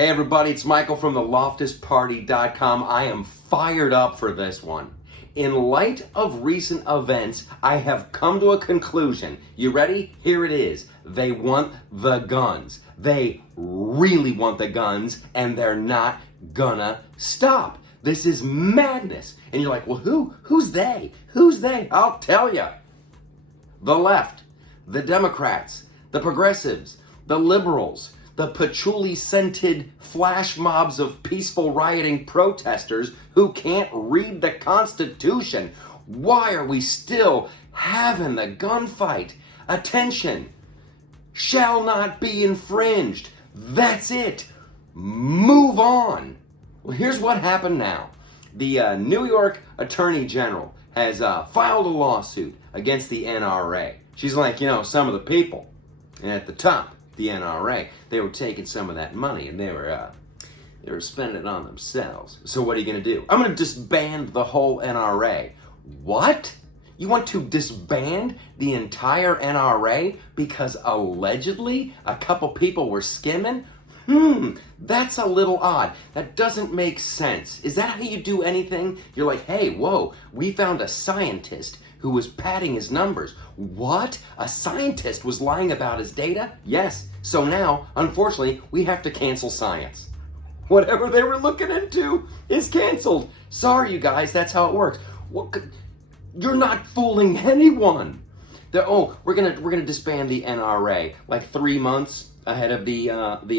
Hey everybody, it's Michael from the LoftusParty.com. I am fired up for this one. In light of recent events, I have come to a conclusion. You ready? Here it is. They want the guns. They really want the guns, and they're not gonna stop. This is madness. And you're like, well, who's they? Who's they? I'll tell you. The left, the Democrats, the progressives, the liberals, the patchouli-scented flash mobs of peaceful rioting protesters who can't read the Constitution. Why are we still having the gunfight? Attention! Shall not be infringed. That's it. Move on. Well, here's what happened now. The New York Attorney General has filed a lawsuit against the NRA. She's like, some of the people at the top, the NRA, they were taking some of that money and they were spending it on themselves. So what are you going to do? I'm going to disband the whole NRA. What? You want to disband the entire NRA because allegedly a couple people were skimming? That's a little odd. That doesn't make sense. Is that how you do anything? You're like, hey, whoa, we found a scientist who was padding his numbers. What? A scientist was lying about his data? Yes. So now, unfortunately, we have to cancel science. Whatever they were looking into is canceled. Sorry, you guys, that's how it works. You're not fooling anyone. We're gonna disband the NRA like 3 months ahead of the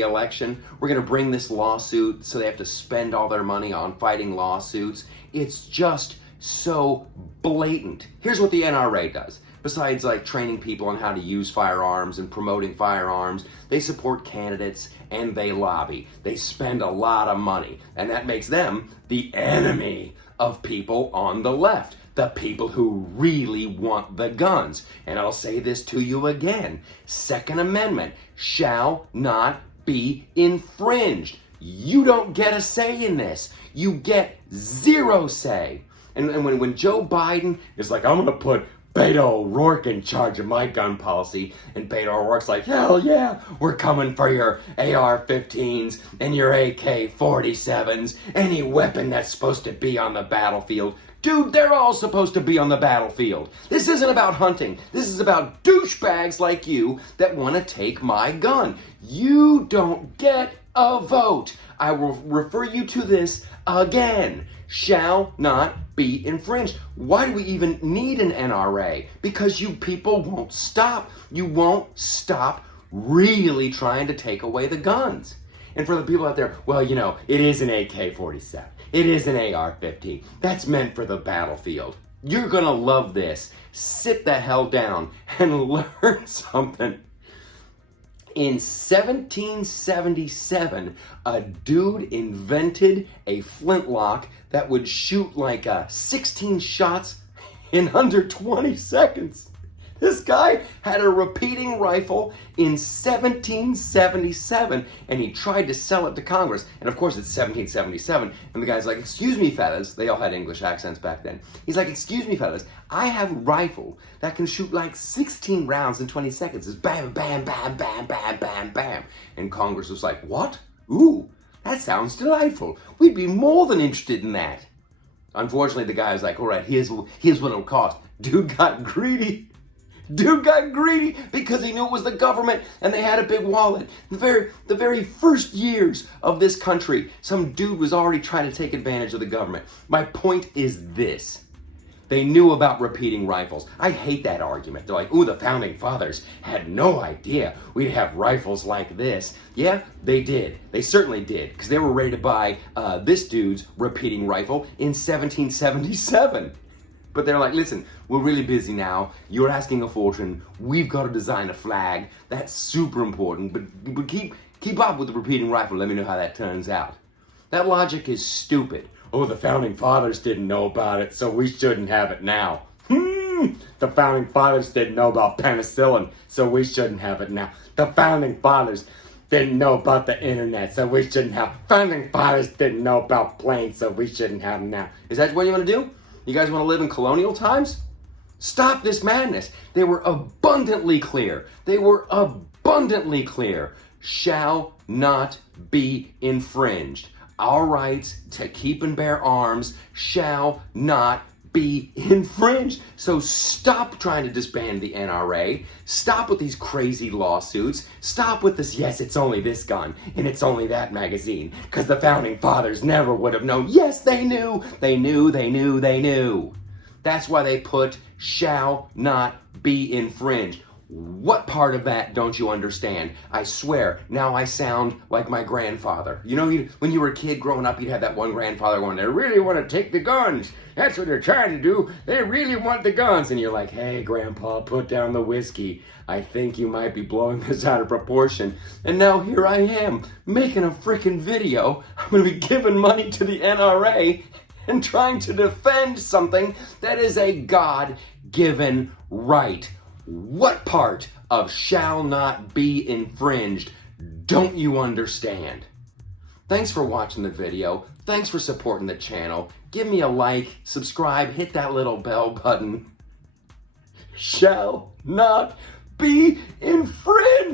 election. We're gonna bring this lawsuit, so they have to spend all their money on fighting lawsuits. It's just so blatant. Here's what the NRA does. Besides training people on how to use firearms and promoting firearms, they support candidates and they lobby. They spend a lot of money, and that makes them the enemy of people on the left. The people who really want the guns. And I'll say this to you again. Second Amendment shall not be infringed. You don't get a say in this. You get zero say. And when Joe Biden is like, I'm going to put Beto O'Rourke in charge of my gun policy, and Beto O'Rourke's like, hell yeah, we're coming for your AR-15s and your AK-47s, any weapon that's supposed to be on the battlefield. Dude, they're all supposed to be on the battlefield. This isn't about hunting. This is about douchebags like you that want to take my gun. You don't get a vote. I will refer you to this again. Shall not be infringed. Why do we even need an NRA? Because you people won't stop. You won't stop really trying to take away the guns. And for the people out there, well, it is an AK-47. It is an AR-15. That's meant for the battlefield. You're gonna love this. Sit the hell down and learn something. In 1777, a dude invented a flintlock that would shoot 16 shots in under 20 seconds. This guy had a repeating rifle in 1777, and he tried to sell it to Congress. And of course, it's 1777, and the guy's like, excuse me, fellas. They all had English accents back then. He's like, excuse me, fellas. I have a rifle that can shoot 16 rounds in 20 seconds. It's bam, bam, bam, bam, bam, bam, bam. And Congress was like, what? Ooh, that sounds delightful. We'd be more than interested in that. Unfortunately, the guy was like, all right, here's what it'll cost. Dude got greedy. Dude got greedy because he knew it was the government and they had a big wallet. The very first years of this country, some dude was already trying to take advantage of the government. My point is this. They knew about repeating rifles. I hate that argument. They're like, ooh, the founding fathers had no idea we'd have rifles like this. Yeah, they did. They certainly did, because they were ready to buy this dude's repeating rifle in 1777. But they're like, listen, we're really busy now. You're asking a fortune. We've got to design a flag. That's super important. But keep up with the repeating rifle. Let me know how that turns out. That logic is stupid. Oh, the founding fathers didn't know about it, so we shouldn't have it now. The founding fathers didn't know about penicillin, so we shouldn't have it now. The founding fathers didn't know about the internet, so we shouldn't have. Founding fathers didn't know about planes, so we shouldn't have them now. Is that what you want to do? You guys want to live in colonial times? Stop this madness. They were abundantly clear. shall not be infringed. Our rights to keep and bear arms shall not be infringed. So stop trying to disband the NRA. Stop with these crazy lawsuits. Stop with this, yes, it's only this gun and it's only that magazine, because the founding fathers never would have known. Yes, they knew. They knew, they knew, they knew. That's why they put shall not be infringed. What part of that don't you understand? I swear, now I sound like my grandfather. You know, when you were a kid growing up, you'd have that one grandfather going, they really want to take the guns. That's what they're trying to do. They really want the guns. And you're like, hey, Grandpa, put down the whiskey. I think you might be blowing this out of proportion. And now here I am, making a freaking video. I'm going to be giving money to the NRA and trying to defend something that is a God-given right. What part of shall not be infringed don't you understand? Thanks for watching the video. Thanks for supporting the channel. Give me a like, subscribe, hit that little bell button. Shall not be infringed.